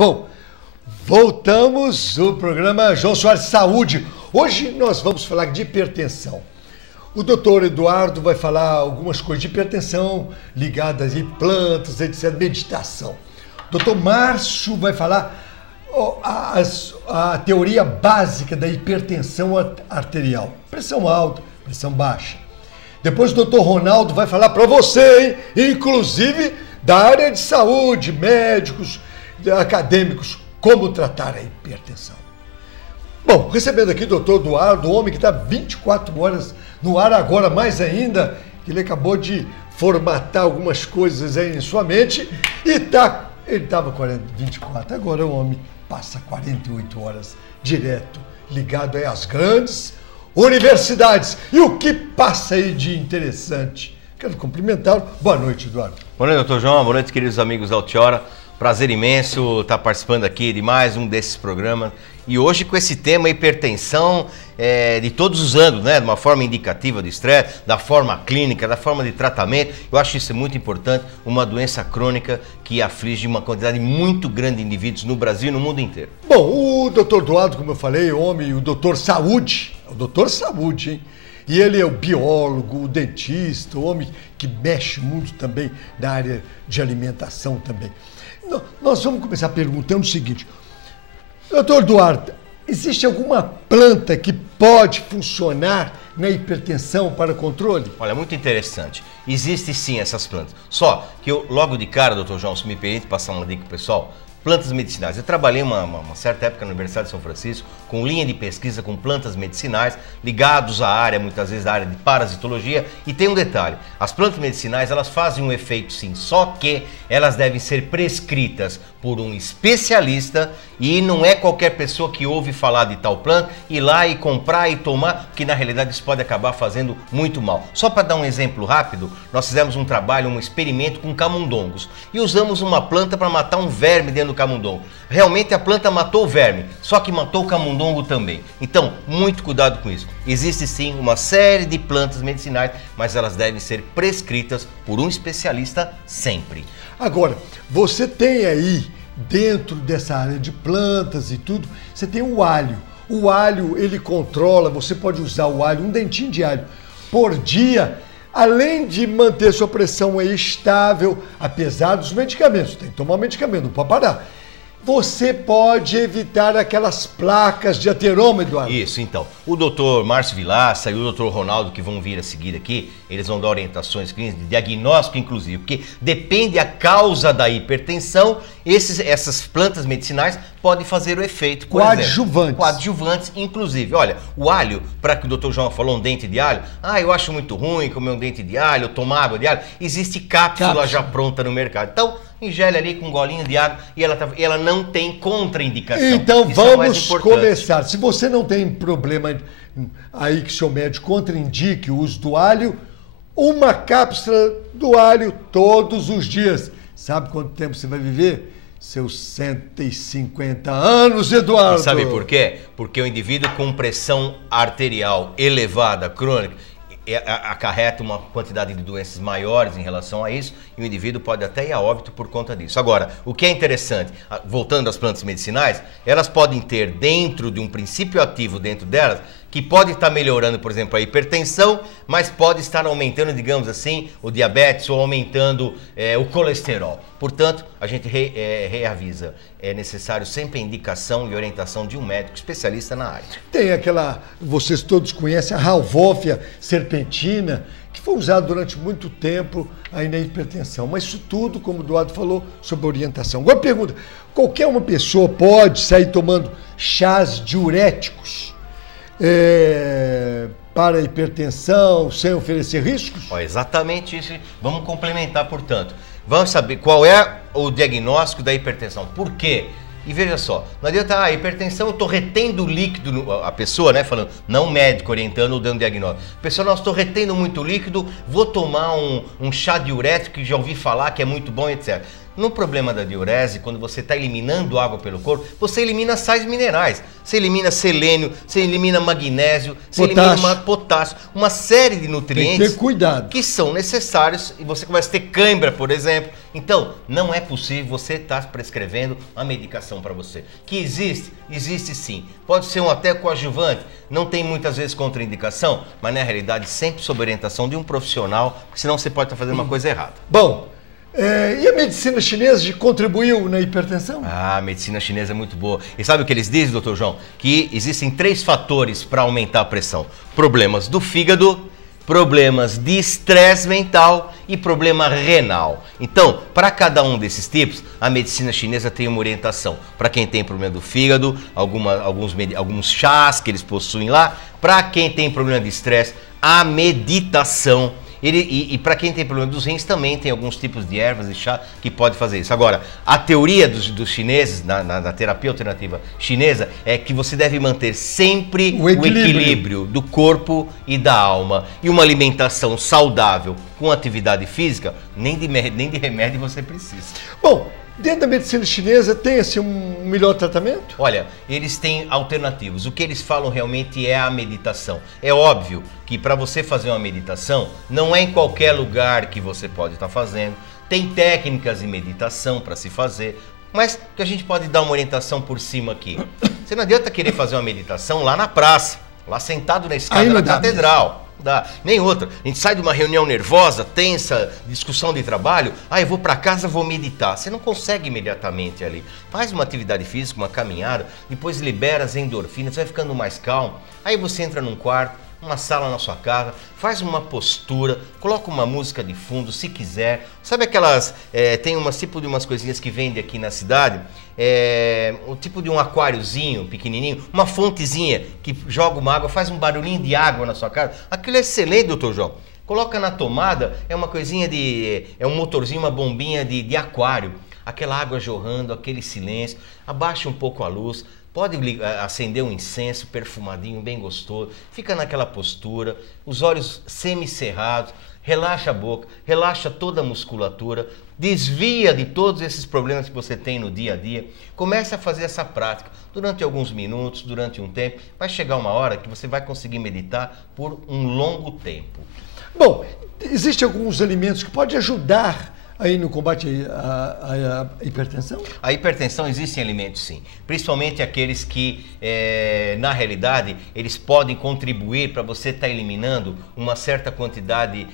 Bom, voltamos ao programa Jô Soares Saúde. Hoje nós vamos falar de hipertensão. O doutor Eduardo vai falar algumas coisas de hipertensão ligadas a plantas, etc., meditação. O doutor Márcio vai falar a teoria básica da hipertensão arterial. Pressão alta, pressão baixa. Depois o doutor Ronaldo vai falar para você, hein? Inclusive da área de saúde, médicos, acadêmicos, como tratar a hipertensão. Bom, recebendo aqui o doutor Eduardo, o homem que está 24 horas no ar agora, mais ainda, que ele acabou de formatar algumas coisas aí em sua mente e ele estava 24, agora o homem passa 48 horas direto, ligado aí às grandes universidades. E o que passa aí de interessante? Quero cumprimentá-lo. Boa noite, Eduardo. Boa noite, doutor João. Boa noite, queridos amigos da Altiora. Prazer imenso estar participando aqui de mais um desses programas. E hoje com esse tema hipertensão de todos os ângulos, né? De uma forma indicativa do estresse, da forma clínica, da forma de tratamento. Eu acho isso muito importante, uma doença crônica que aflige uma quantidade muito grande de indivíduos no Brasil e no mundo inteiro. Bom, o doutor Eduardo, como eu falei, homem, o doutor Saúde, é o doutor Saúde, hein? E ele é o biólogo, o dentista, o homem que mexe muito também na área de alimentação também. Nós vamos começar perguntando o seguinte, doutor Eduardo, existe alguma planta que pode funcionar na hipertensão para controle? Olha, muito interessante. Existem sim essas plantas. Só que eu, logo de cara, doutor João, se me permite passar uma dica pro pessoal, plantas medicinais. Eu trabalhei uma certa época na Universidade de São Francisco com linha de pesquisa com plantas medicinais ligados à área, muitas vezes à área de parasitologia. E tem um detalhe, as plantas medicinais elas fazem um efeito sim, só que elas devem ser prescritas por um especialista e não é qualquer pessoa que ouve falar de tal planta ir lá e comprar e tomar, porque na realidade isso pode acabar fazendo muito mal. Só para dar um exemplo rápido, nós fizemos um trabalho, um experimento com camundongos e usamos uma planta para matar um verme dentro do camundongo. Realmente a planta matou o verme, só que matou o camundongo também. Então, muito cuidado com isso. Existe sim uma série de plantas medicinais, mas elas devem ser prescritas por um especialista sempre. Agora, você tem aí, dentro dessa área de plantas e tudo, você tem o alho. O alho, ele controla, você pode usar o alho, um dentinho de alho por dia, além de manter sua pressão aí estável, apesar dos medicamentos. Tem que tomar medicamento, não pode parar. Você pode evitar aquelas placas de ateroma, Eduardo. Isso, então. O doutor Márcio Vilaça e o doutor Ronaldo, que vão vir a seguir aqui, eles vão dar orientações clínicas, de diagnóstico inclusive, porque depende a causa da hipertensão, essas plantas medicinais podem fazer o efeito, por exemplo, coadjuvantes, inclusive. Olha, o alho, para que o doutor João falou, um dente de alho, eu acho muito ruim comer um dente de alho, tomar água de alho, existe cápsula já pronta no mercado. Então, ingele ali com um golinho de água e ela não tem contraindicação. Então vamos começar. Se você não tem problema aí que seu médico contraindique o uso do alho, uma cápsula do alho todos os dias. Sabe quanto tempo você vai viver? Seus 150 anos, Eduardo. E sabe por quê? Porque o indivíduo com pressão arterial elevada, crônica, acarreta uma quantidade de doenças maiores em relação a isso e o indivíduo pode até ir a óbito por conta disso. Agora, o que é interessante, voltando às plantas medicinais, elas podem ter dentro de um princípio ativo dentro delas que pode estar melhorando, por exemplo, a hipertensão, mas pode estar aumentando, digamos assim, o diabetes ou aumentando o colesterol. Portanto, a gente reavisa, é necessário sempre a indicação e orientação de um médico especialista na área. Tem aquela, vocês todos conhecem, a Ralvófia serpentina, que foi usada durante muito tempo aí na hipertensão. Mas isso tudo, como o Eduardo falou, sobre orientação. Agora pergunta, qualquer uma pessoa pode sair tomando chás diuréticos para a hipertensão, sem oferecer riscos? Exatamente isso. Vamos complementar, portanto. Vamos saber qual é o diagnóstico da hipertensão. Por quê? E veja só, não adianta, hipertensão, eu estou retendo líquido, a pessoa, né, falando, não o médico orientando ou dando diagnóstico. Pessoal, não, estou retendo muito líquido, vou tomar um chá diurético que já ouvi falar que é muito bom, etc. No problema da diurese, quando você está eliminando água pelo corpo, você elimina sais minerais. Você elimina selênio, você elimina magnésio, você elimina potássio. Uma série de nutrientes tem que ter cuidado, que são necessários e você começa a ter cãibra, por exemplo. Então, não é possível você estar prescrevendo a medicação para você. Que existe? Existe sim. Pode ser um até coadjuvante, não tem muitas vezes contraindicação, mas na realidade sempre sob orientação de um profissional, senão você pode estar fazendo uma coisa errada. Bom, e a medicina chinesa contribuiu na hipertensão? Ah, a medicina chinesa é muito boa. E sabe o que eles dizem, doutor João? Que existem 3 fatores para aumentar a pressão. Problemas do fígado, problemas de estresse mental e problema renal. Então, para cada um desses tipos, a medicina chinesa tem uma orientação. Para quem tem problema do fígado, alguns chás que eles possuem lá. Para quem tem problema de estresse, a meditação. E para quem tem problema dos rins também tem alguns tipos de ervas e chá que pode fazer isso. Agora, a teoria dos chineses, na terapia alternativa chinesa, é que você deve manter sempre o equilíbrio do corpo e da alma. E uma alimentação saudável com atividade física, nem de remédio você precisa. Bom, dentro da medicina chinesa tem assim, um melhor tratamento? Olha, eles têm alternativas. O que eles falam realmente é a meditação. É óbvio que para você fazer uma meditação, não é em qualquer lugar que você pode estar fazendo. Tem técnicas de meditação para se fazer, mas que a gente pode dar uma orientação por cima aqui. Você não adianta querer fazer uma meditação lá na praça, lá sentado na escada da catedral. Dá. Nem outra. A gente sai de uma reunião nervosa, tensa, discussão de trabalho, eu vou para casa, vou meditar. Você não consegue imediatamente ali. Faz uma atividade física, uma caminhada, depois libera as endorfinas, vai ficando mais calmo. Aí você entra num quarto, uma sala na sua casa, faz uma postura, coloca uma música de fundo, se quiser. Sabe aquelas, tem tipo de umas coisinhas que vende aqui na cidade, o tipo de um aquáriozinho pequenininho, uma fontezinha que joga uma água, faz um barulhinho de água na sua casa. Aquilo é excelente, doutor João. Coloca na tomada, é uma coisinha é um motorzinho, uma bombinha de aquário. Aquela água jorrando, aquele silêncio, abaixa um pouco a luz. Pode acender um incenso perfumadinho, bem gostoso, fica naquela postura, os olhos semicerrados, relaxa a boca, relaxa toda a musculatura, desvia de todos esses problemas que você tem no dia a dia, comece a fazer essa prática durante alguns minutos, durante um tempo, vai chegar uma hora que você vai conseguir meditar por um longo tempo. Bom, existem alguns alimentos que podem ajudar aí no combate à hipertensão? A hipertensão existem alimentos sim, principalmente aqueles que, na realidade, eles podem contribuir para você estar eliminando uma certa quantidade,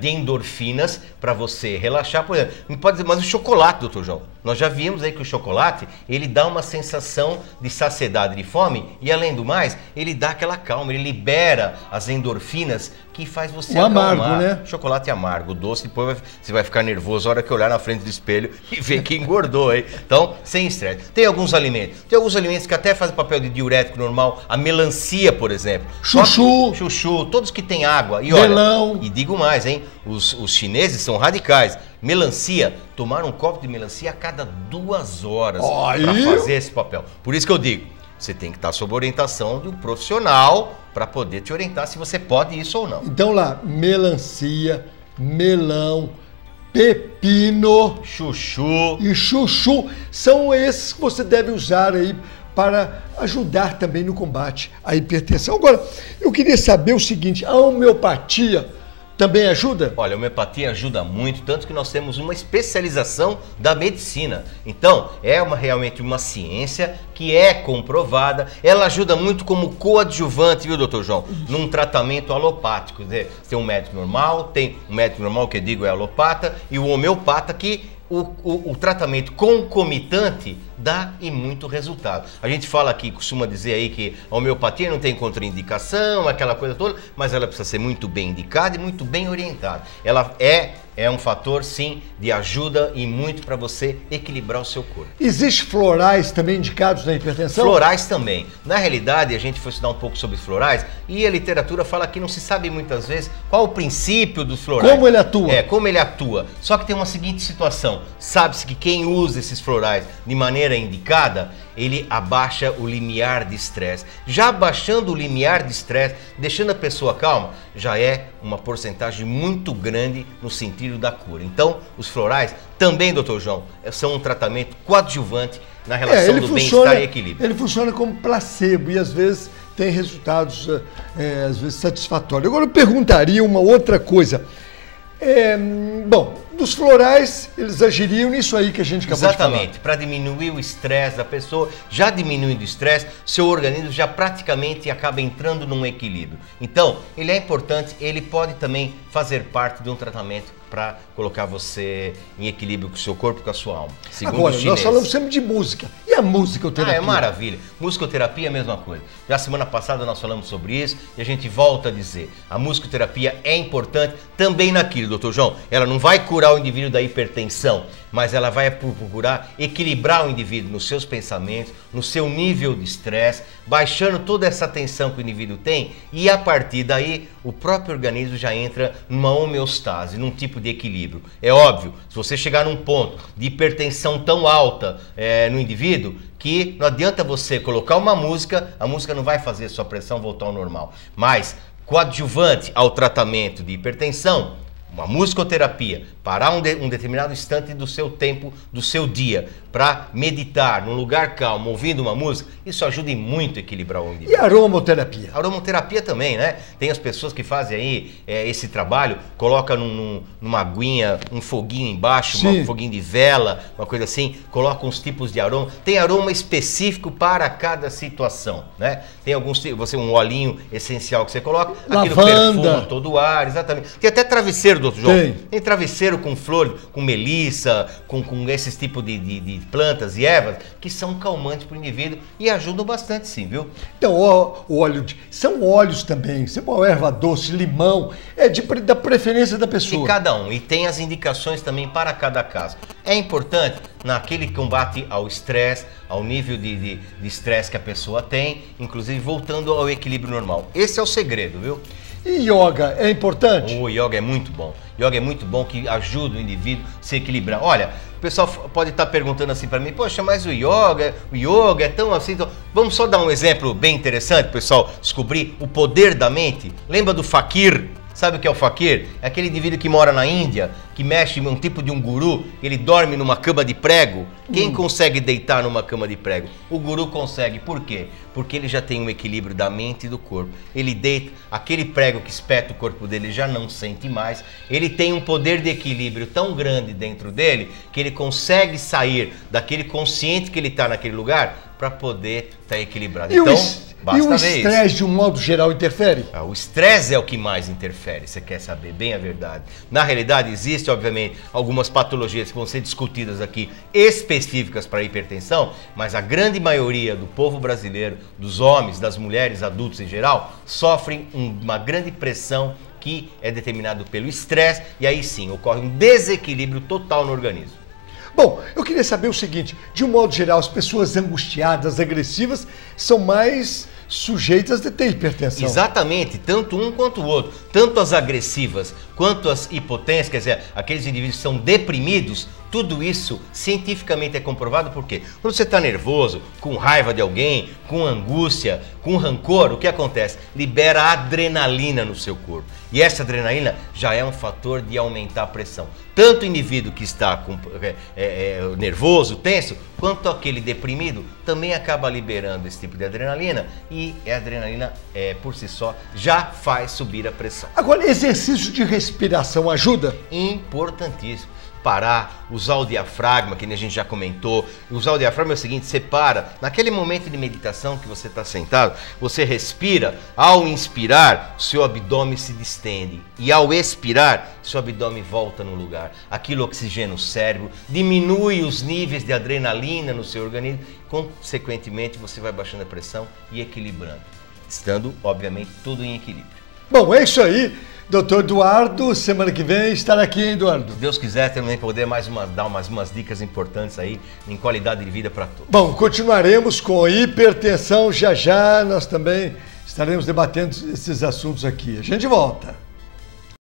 de endorfinas para você relaxar. Por exemplo, não pode dizer, mas o chocolate, doutor João, nós já vimos aí que o chocolate, ele dá uma sensação de saciedade, de fome e, além do mais, ele dá aquela calma, ele libera as endorfinas que faz você acalmar. Amargo, né? Chocolate amargo, doce, depois você vai ficar nervoso a hora que olhar na frente do espelho e ver que engordou, hein? Então, sem estresse. Tem alguns alimentos que até fazem papel de diurético normal. A melancia, por exemplo. Chuchu, todos que têm água. E olha, melão. E digo mais, hein? Os chineses são radicais. Melancia, tomar um copo de melancia a cada 2 horas para fazer esse papel. Por isso que eu digo, você tem que estar sob orientação de um profissional para poder te orientar se você pode isso ou não. Então lá, melancia, melão, pepino, chuchu e chuchu são esses que você deve usar aí para ajudar também no combate à hipertensão. Agora, eu queria saber o seguinte, a homeopatia também ajuda? Olha, a homeopatia ajuda muito, tanto que nós temos uma especialização da medicina. Então, é realmente uma ciência que é comprovada. Ela ajuda muito como coadjuvante, viu, doutor João? Num tratamento alopático. Tem um médico normal, que eu digo é alopata, e o homeopata que o tratamento concomitante dá e muito resultado. A gente fala aqui, costuma dizer aí que a homeopatia não tem contraindicação, aquela coisa toda, mas ela precisa ser muito bem indicada e muito bem orientada. Ela é um fator, sim, de ajuda e muito para você equilibrar o seu corpo. Existem florais também indicados na hipertensão? Florais também. Na realidade, a gente foi estudar um pouco sobre florais e a literatura fala que não se sabe muitas vezes qual o princípio dos florais. Como ele atua. Como ele atua. Só que tem uma seguinte situação. Sabe-se que quem usa esses florais de maneira maneira indicada, ele abaixa o limiar de estresse. Já abaixando o limiar de estresse, deixando a pessoa calma, já é uma porcentagem muito grande no sentido da cura. Então, os florais também, doutor João, são um tratamento coadjuvante na relação do bem-estar e equilíbrio. Ele funciona como placebo e às vezes tem resultados às vezes satisfatórios. Agora eu perguntaria uma outra coisa. Bom, dos florais, eles agiriam nisso aí que a gente acabou de falar. Exatamente, para diminuir o estresse da pessoa, já diminuindo o estresse, seu organismo já praticamente acaba entrando num equilíbrio. Então, ele é importante, ele pode também fazer parte de um tratamento para colocar você em equilíbrio com o seu corpo e com a sua alma. Agora, nós falamos sempre de música. E a musicoterapia? É maravilha. Musicoterapia é a mesma coisa. Já semana passada nós falamos sobre isso e a gente volta a dizer. A musicoterapia é importante também naquilo, doutor João. Ela não vai curar o indivíduo da hipertensão, mas ela vai procurar equilibrar o indivíduo nos seus pensamentos, no seu nível de estresse, baixando toda essa tensão que o indivíduo tem e a partir daí o próprio organismo já entra numa homeostase, num tipo de equilíbrio. É óbvio, se você chegar num ponto de hipertensão tão alta no indivíduo, que não adianta você colocar uma música, a música não vai fazer a sua pressão voltar ao normal. Mas, coadjuvante ao tratamento de hipertensão, uma musicoterapia, parar um determinado instante do seu tempo, do seu dia, para meditar num lugar calmo, ouvindo uma música, isso ajuda muito a equilibrar o indivíduo. E aromoterapia? Aromoterapia também, né? Tem as pessoas que fazem aí esse trabalho, coloca numa aguinha, um foguinho embaixo, um foguinho de vela, uma coisa assim, coloca uns tipos de aroma. Tem aroma específico para cada situação, né? Tem alguns tipos, um olhinho essencial que você coloca, aquilo perfuma todo o ar, exatamente. Tem até travesseiro, doutor João. Tem travesseiro com flor, com melissa, com esses tipos de plantas e ervas que são calmantes para o indivíduo e ajudam bastante sim, viu? Então, são óleos também, você põe erva doce, limão, da preferência da pessoa. De cada um, e tem as indicações também para cada caso. É importante naquele combate ao estresse, ao nível de estresse que a pessoa tem, inclusive voltando ao equilíbrio normal. Esse é o segredo, viu? E yoga é importante? O yoga é muito bom. Yoga é muito bom, que ajuda o indivíduo a se equilibrar. Olha, o pessoal pode estar perguntando assim para mim, poxa, mas o yoga é tão assim. Então... Vamos só dar um exemplo bem interessante, pessoal, descobrir o poder da mente. Lembra do fakir? Sabe o que é o fakir? É aquele indivíduo que mora na Índia, que mexe em um tipo de um guru, ele dorme numa cama de prego. Quem consegue deitar numa cama de prego? O guru consegue. Por quê? Porque ele já tem um equilíbrio da mente e do corpo. Ele deita, aquele prego que espeta o corpo dele já não sente mais. Ele tem um poder de equilíbrio tão grande dentro dele que ele consegue sair daquele consciente que ele está naquele lugar para poder estar equilibrado. Então, basta ver isso. E o estresse, de um modo geral, interfere? O estresse é o que mais interfere, você quer saber bem a verdade. Na realidade, existe, obviamente, algumas patologias que vão ser discutidas aqui, específicas para a hipertensão, mas a grande maioria do povo brasileiro, dos homens, das mulheres, adultos em geral, sofrem uma grande pressão que é determinado pelo estresse e aí sim, ocorre um desequilíbrio total no organismo. Bom, eu queria saber o seguinte, de um modo geral, as pessoas angustiadas, agressivas, são mais sujeitas a ter hipertensão. Exatamente, tanto um quanto o outro. Tanto as agressivas quanto as hipotensas, quer dizer, aqueles indivíduos que são deprimidos, tudo isso cientificamente é comprovado porque quando você está nervoso, com raiva de alguém, com angústia, com rancor, o que acontece? Libera adrenalina no seu corpo. E essa adrenalina já é um fator de aumentar a pressão. Tanto o indivíduo que está nervoso, tenso, quanto aquele deprimido também acaba liberando esse tipo de adrenalina e a adrenalina, por si só, já faz subir a pressão. Agora, exercício de respiração ajuda? Importantíssimo. Parar, usar o diafragma, que a gente já comentou. Usar o diafragma é o seguinte, você para, naquele momento de meditação que você está sentado, você respira, ao inspirar, seu abdômen se distende e ao expirar, seu abdômen volta no lugar. Aquilo oxigena o cérebro, diminui os níveis de adrenalina no seu organismo, consequentemente você vai baixando a pressão e equilibrando, estando, obviamente, tudo em equilíbrio. Bom, é isso aí. Doutor Eduardo, semana que vem estará aqui, hein, Eduardo? Se Deus quiser, também poder dar umas dicas importantes aí em qualidade de vida para todos. Bom, continuaremos com hipertensão já já. Nós também estaremos debatendo esses assuntos aqui. A gente volta.